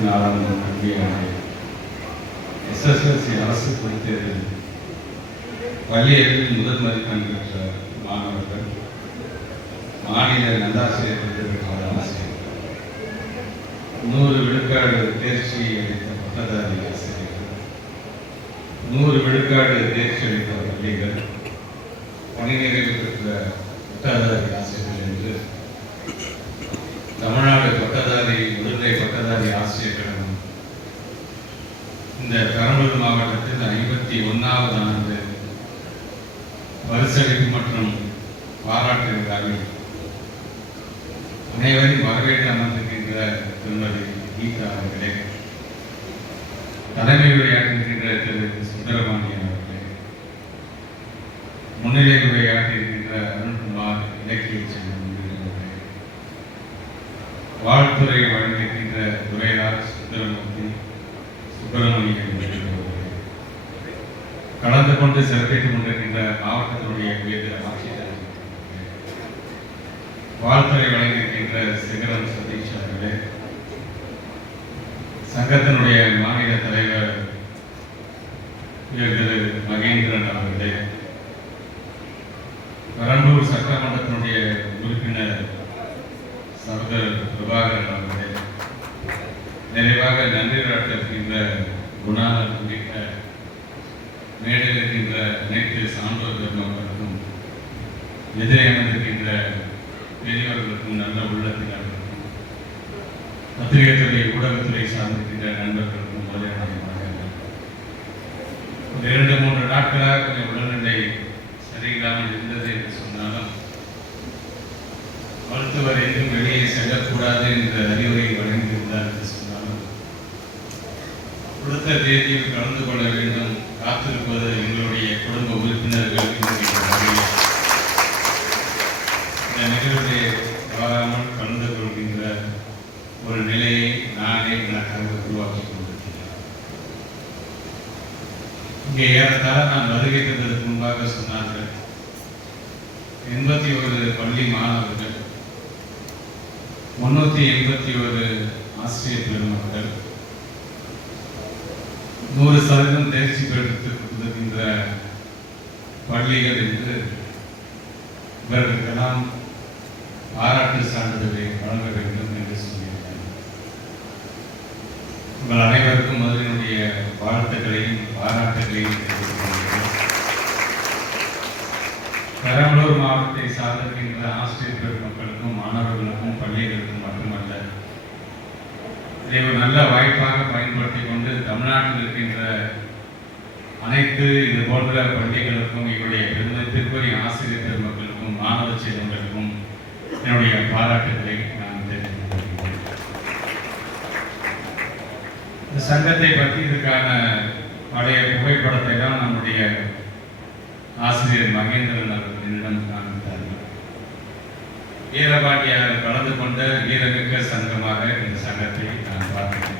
24ஆம் கல்வியான SSLC அரசு பொதுத்தேர்வில் பள்ளி அறிவில் முதல் மதிப்பெண் பெற்ற மாணவர்கள், மாநில நல்லாசிரியர் பெற்ற ஆசிரியர்கள், 100 விழுக்காடு தேர்ச்சி அளித்த பட்டதாரி ஆசிரியர்கள், 100 விழுக்காடு தேர்ச்சி அளித்த பள்ளிகள், பணிநிறைவு பெற்ற பட்டதாரி ஆசிரியர்கள் என்று தமிழ்நாடு பட்டதாரி முதுநிலை பட்டதாரி ஆசிரியர் கழகம் இந்த பெரம்பலூர் மாவட்டத்தில் 51வது ஆண்டு பரிசளிப்பு மற்றும் பாராட்டு விழாவில் அனைவரும் வரவேற்று அமர்ந்திருக்கின்ற திருமதி கீதா அவர்களே, தலைமை உரையாற்றுகின்ற திரு சுந்தரபாண்டியன் அவர்களே, முன்னிலை உரையாற்றுகின்ற அருண்குமார் இலக்கிய செல்வன் அவர்களே, வாழ்த்துறை வழங்குகின்ற துரையார் சுந்தரமூர்த்தி சுப்பிரமணியன் அவர்களே, கலந்து கொண்டு சிறப்பித்துக் கொண்டிருக்கின்ற மாவட்டத்தினுடைய உயர்ந்த ஆட்சியர், வாழ்த்துறை வழங்கியிருக்கின்ற சிகரம் சதீஷ் அவர்களே, சங்கத்தினுடைய மாநில தலைவர் திரு மகேந்திரன் அவர்களே, பெரம்பலூர் சட்டமன்றத்தினுடைய உறுப்பினர் சகோதரர் பிரபாகரன் அவர்களே, நிறைவாக நன்றி காட்டுகின்ற குணாளர் உள்ளிட்ட மேடையில் இருக்கின்ற அனைத்து சான்றோர் பெருமக்களுக்கும், எதிரே அமர்ந்திருக்கின்ற பெரியவர்களுக்கும், நல்ல உள்ளத்தினர்களுக்கும், பத்திரிகை துறை ஊடகத்துறை சார்ந்திருக்கின்ற நண்பர்களுக்கும் ஒரு 2-3 நாட்களாக கொஞ்சம் உடல்நிலை சரியில்லாமல் இருந்தது என்று சொன்னாலும் மருத்துவர் எங்கும் வெளியே செல்லக்கூடாது என்ற அறிவுரை வழங்கியிருந்தார் என்று சொன்னாலும் கொடுத்த தேதியில் கலந்து கொள்ள வேண்டும், காத்திருப்பது எங்களுடைய குடும்ப உறுப்பினர்கள் இந்த நிகழ்வை வராமல் கலந்து கொள்கின்ற ஒரு நிலையை நானே எனக்காக உருவாக்கி கொண்டிருக்கிறேன். இங்கே ஏறத்தாழ நான் வருகை தந்ததற்கு முன்பாக சொன்னார்கள் 81 பள்ளி மாணவர்கள், 381 ஆசிரியர் பெருமக்கள், 100% தேர்ச்சி பெற்று கொடுக்கின்ற பள்ளிகள் என்று இவர்களுக்கெல்லாம் பாராட்டு சான்றிதழை வழங்க வேண்டும் என்று சொல்லியிருக்கிறார். உங்கள் அனைவருக்கும் அதனுடைய வாழ்த்துக்களையும் பாராட்டுகளையும் பெரம்பலூர் மாவட்டத்தை சார்ந்திருக்கின்ற ஆசிரியர் பெருமக்களுக்கும், மாணவர்களுக்கும், பள்ளிகளுக்கும் மட்டுமல்ல, இதை ஒரு நல்ல வாய்ப்பாக பயன்படுத்தி கொண்டு தமிழ்நாட்டில் இருக்கின்ற அனைத்து இது போன்ற பள்ளிகளுக்கும், இவருடைய பெருமத்திற்குரிய ஆசிரியர் பெருமக்களுக்கும், மாணவ செல்வங்களுக்கும் என்னுடைய பாராட்டுகளை நான் தெரிவித்துக் கொள்கிறேன். இந்த சங்கத்தை பற்றி இதற்கான பழைய புகைப்படத்தை தான் நம்முடைய ஆசிரியர் மகேந்திரன் அவர்களிடம் காண்பித்தார்கள். வீரபாண்டியார் கலந்து கொண்ட வீரமிக்க சங்கமாக இந்த சங்கத்தை நான் பார்க்கிறேன்.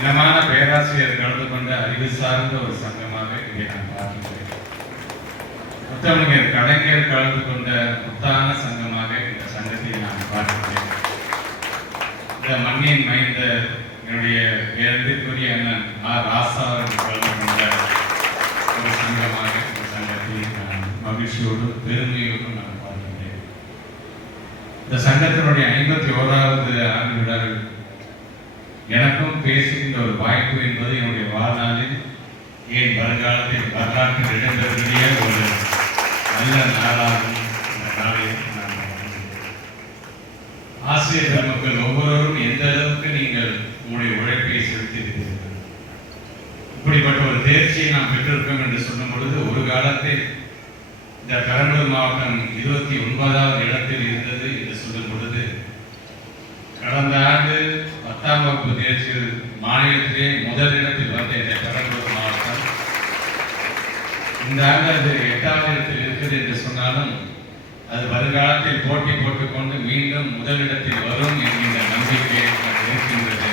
இனமான பேராசிரியர் கலந்து கொண்ட அறிவு சார்ந்த ஒரு சங்கமாக இதை நான் பார்க்கிறேன். முத்தமிழர் கலைஞர் கலந்து கொண்ட முத்தான சங்கமாக இந்த சங்கத்தை நான் பார்க்கிறேன். இந்த மண்ணின் மைந்த என்னுடைய பேரத்திற்குரிய அண்ணன் ராசா கலந்து கொண்ட ஒரு சங்கமாக இந்த சங்கத்தை நான் மகிழ்ச்சியோடும் பெருமையோடும் நான் பார்க்கிறேன். இந்த சங்கத்தினுடைய 51வது ஆண்டு விழாவில் எனக்கும் பேசுகின்ற ஒரு வாய்ப்பு என்பது என்னுடைய வாழ்நாளில் ஏன் வருங்காலத்தில் வரலாற்றில் இடம்பெறக்கூடிய ஒரு நல்ல நாளாகும். இந்த நாளை நான் ஆசிரியர் பெருமக்கள் ஒவ்வொருவரும் எந்த அளவுக்கு நீங்கள் உங்களுடைய உழைப்பை செலுத்தியிருக்கிறீர்கள், இப்படிப்பட்ட ஒரு தேர்ச்சியை நாம் பெற்றிருக்கோம் என்று சொல்லும் பொழுது, ஒரு காலத்தில் இந்த பெரம்பலூர் மாவட்டம் 29வது இடத்தில் இருந்தது என்று சொல்லும் பொழுது, கடந்த ஆண்டு 10ஆம் வகுப்பு தேர்ச்சியில் மாநிலத்திலே முதலிடத்தில் வந்த இந்த பெரம்பலூர் மாவட்டம் இந்த ஆண்டு அது 8வது இடத்தில் இருக்குது என்று சொன்னாலும், அது வருங்காலத்தில் போட்டி போட்டுக்கொண்டு மீண்டும் முதலிடத்தில் வரும் என்கின்ற நம்பிக்கை எனக்கு இருக்கின்றது.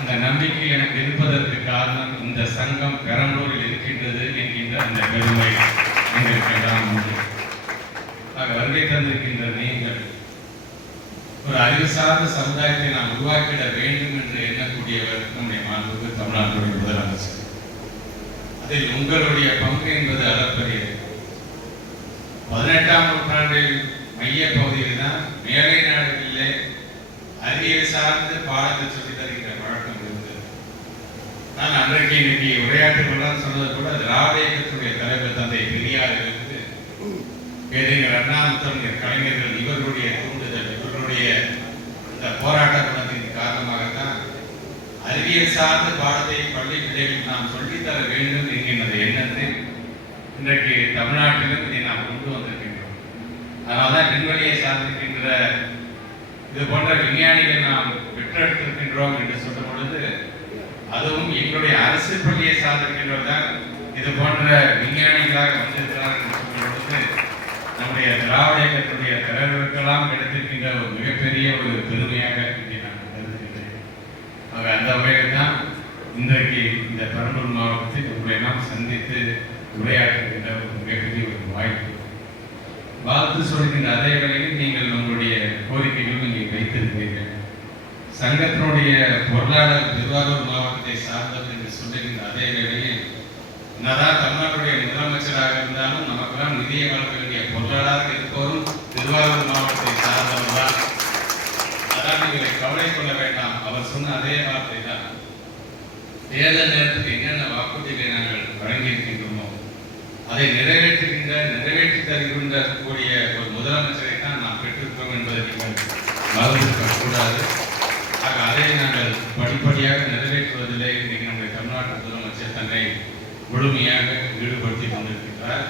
அந்த நம்பிக்கை எனக்கு இருப்பதற்கு காரணம் இந்த சங்கம் பெரம்பலூரில் இருக்கின்றது என்கின்ற அந்த பெருமை எங்களுக்கெல்லாம் உண்டு. வருகை தந்திருக்கின்ற நீங்கள் ஒரு அறிவு அறிவு சார்ந்த சமுதாயத்தை நாம் உருவாக்கிட வேண்டும் என்று எண்ணக்கூடியவர் நம்முடைய மாண்புமிகு தமிழ்நாட்டுடைய முதலமைச்சர். அதில் உங்களுடைய பங்கு என்பது அளப்பரியது. 18ஆம் நூற்றாண்டில் மைய பகுதியில் தான் மேலை நாடுகளிலே அறிவியல் சார்ந்து பாடத்தை சொல்லித் தருகின்ற வழக்கம் இருந்தது. நான் அன்றைக்கு இன்னைக்கு உரையாற்றுகளாம் சொன்னது கூட திராவிட இயக்கத்துடைய தலைவர் தந்தை பெரியாரிலிருந்து பேரறிஞர் அண்ணா, முத்தமிழர் கலைஞர்கள் இவர்களுடைய தூண்டுதல், இவர்களுடைய இந்த போராட்ட குணத்தின் காரணமாகத்தான் அறிவியல் சார்ந்த பாடத்தை பள்ளி பிள்ளைகளுக்கு நாம் சொல்லித்தர வேண்டும் என்கின்ற எண்ணத்தில் இன்றைக்கு தமிழ்நாட்டிலும் இதை நாம் கொண்டு வந்திருக்கின்றோம். அதனால்தான் விண்வெளியை சார்ந்திருக்கின்ற இது போன்ற விஞ்ஞானிகள் நாம் பெற்றெடுத்திருக்கின்றோம் என்று சொல்லும் பொழுது, அதுவும் எங்களுடைய அரசு பள்ளியை சார்ந்திருக்கின்றவர் தான் இது போன்ற விஞ்ஞானிகளாக வந்திருக்கிறார் என்று சொல்லும் பொழுது, நம்முடைய திராவிட இயக்கத்துடைய தலைவருக்கெல்லாம் கிடைத்திருக்கின்ற ஒரு மிகப்பெரிய ஒரு பெருமையாக இங்கே நான் கருதுகின்றேன். ஆக அந்த வகையில் தான் இன்றைக்கு இந்த பெரம்பலூர் மாவட்டத்தில் உங்களை நாம் சந்தித்து உரையாற்றுகின்ற ஒரு மிகப்பெரிய ஒரு வாய்ப்பு. வாழ்த்து சொல்கின்ற அதே வேளையில் நீங்கள் உங்களுடைய கோரிக்கைகளும் நீங்கள் வைத்திருக்கிறீர்கள். சங்கத்தினுடைய பொருளாளர் திருவாரூர் மாவட்டத்தை சார்ந்தவர் என்று சொல்லுகின்ற அதே வேளையில் என்னதான் தமிழ்நாட்டுடைய முதலமைச்சராக இருந்தாலும் நமக்கெல்லாம் நிதியை வழங்க வேண்டிய பொருளாளராக இருப்பவரும் திருவாரூர் மாவட்டத்தை சார்ந்தவர் தான். அதான் நீங்களை கவலை கொள்ள வேண்டாம். அவர் சொன்ன அதே வார்த்தை தான். தேர்தல் நேரத்துக்கு என்னென்ன வாக்குறுதிகளை நாங்கள் வழங்கியிருக்கின்றோமோ அதை நிறைவேற்றி தருகின்ற கூடிய ஒரு முதலமைச்சரை தான் நாம் பெற்றிருக்கிறோம் என்பதை நீங்கள் மறந்திருக்க கூடாது. ஆக அதை நாங்கள் படிப்படியாக நிறைவேற்றுவதில்லை. இன்றைக்கு நம்முடைய தமிழ்நாட்டு முதலமைச்சர் தன்னை முழுமையாக ஈடுபடுத்தி கொண்டிருக்கின்றார்.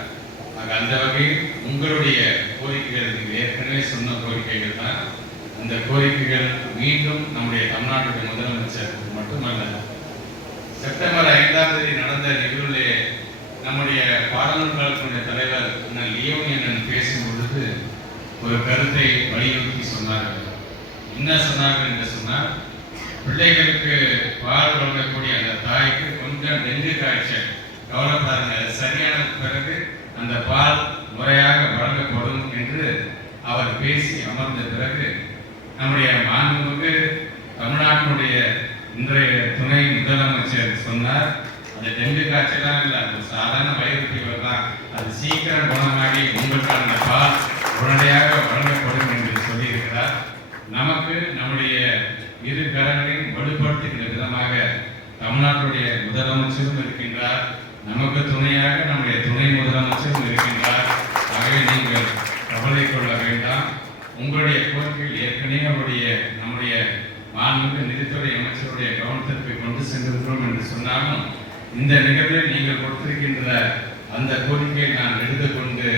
ஆக அந்த வகையில் உங்களுடைய கோரிக்கைகள் நீங்கள் ஏற்கனவே சொன்ன கோரிக்கைகள் தான். அந்த கோரிக்கைகள் மீண்டும் நம்முடைய தமிழ்நாட்டுடைய முதலமைச்சர் மட்டுமல்ல, செப்டம்பர் 5ஆம் தேதி நடந்த நிகழ்விலே நம்முடைய பாராளுமன்றத்தினுடைய தலைவர் லியோனியன் பேசும் பொழுது ஒரு கருத்தை வலியுறுத்தி சொன்னார்கள். என்ன சொன்னார்கள் என்று சொன்னால், பிள்ளைகளுக்கு பால் வழங்கக்கூடிய அந்த தாய்க்கு கொஞ்சம் டெங்கு காய்ச்சல், கவலைப்படாதுங்க, சரியான பிறகு அந்த பால் முறையாக வழங்கப்படும் என்று அவர் பேசி அமர்ந்த பிறகு நம்முடைய மாண்புமிகு தமிழ்நாட்டினுடைய இன்றைய துணை முதலமைச்சர் சொன்னார், அது டெங்கு காய்ச்சலாம் இல்லை, அது சாதாரண வயிறு ஃபீவர் தான், அது சீக்கிரம் குணமாகி உங்களுக்கான பால் உடனடியாக வழங்கப்படும் என்று சொல்லியிருக்கிறார். நமக்கு நம்முடைய இரு கரங்களையும் வலுப்படுத்துகின்ற விதமாக தமிழ்நாட்டுடைய முதலமைச்சரும் இருக்கின்றார், நமக்கு துணையாக நம்முடைய துணை முதலமைச்சரும் இருக்கின்றார். ஆகவே நீங்கள் கவலை கொள்ள வேண்டாம். உங்களுடைய கோரிக்கைகள் ஏற்கனவே நம்முடைய மாண்புமிகு நிதித்துறை அமைச்சருடைய கவனத்திற்கு கொண்டு சென்றிருக்கிறோம் என்று சொன்னாலும், இந்த நிகழ்வில் நீங்கள் கொடுத்திருக்கின்ற அந்த கோரிக்கையை நான் எடுத்துக்கொண்டு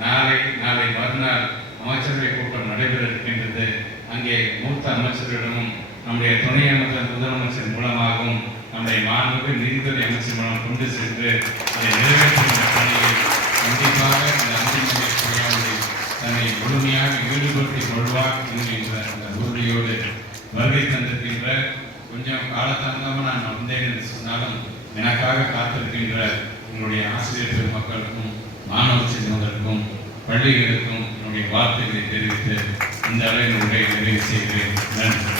நாளை மறுநாள் அமைச்சரவை கூட்டம் நடைபெற இருக்கின்றது. அங்கே மூத்த அமைச்சர்களிடமும் நம்முடைய துணை அமைச்சர் முதலமைச்சர் மூலமாகவும் நம்முடைய மாண்புமிகு நிதித்துறை அமைச்சர் மூலம் கொண்டு சென்று அதை நிறைவேற்றுகின்ற பணியில் கண்டிப்பாக இந்த அந்திமலை பொறியாளர்கள் தன்னை முழுமையாக ஈடுபடுத்திக் கொள்வார் என்கின்ற அந்த உறுதியோடு வருகை தந்திருக்கின்ற, கொஞ்சம் காலதாமதமாக நான் வந்தேன் என்று சொன்னாலும் எனக்காக காத்திருக்கின்ற என்னுடைய ஆசிரியர் பெருமக்களுக்கும் மாணவ செல்வங்களுக்கும் பள்ளிகளுக்கும் என்னுடைய வார்த்தைகளை தெரிவித்து இந்த அளவில் உரையை நிறைவு செய்கிறேன். நன்றி.